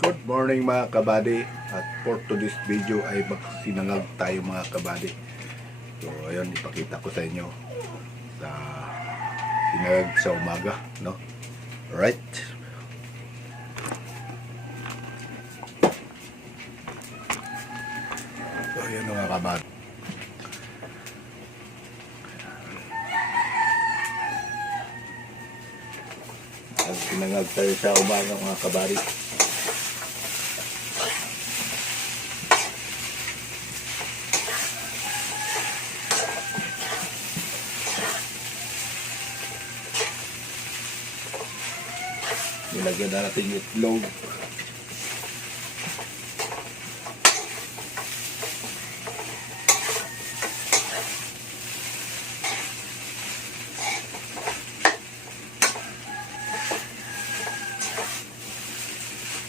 Good morning mga kabady. At for today's video ay magsinangag tayo mga kabady. So ayun, ipakita ko sa inyo sa sinangag sa umaga, no? Alright. So ayun mga kabady. At sinangag tayo sa umaga mga kabady. Nilagyan na natin yung itlog.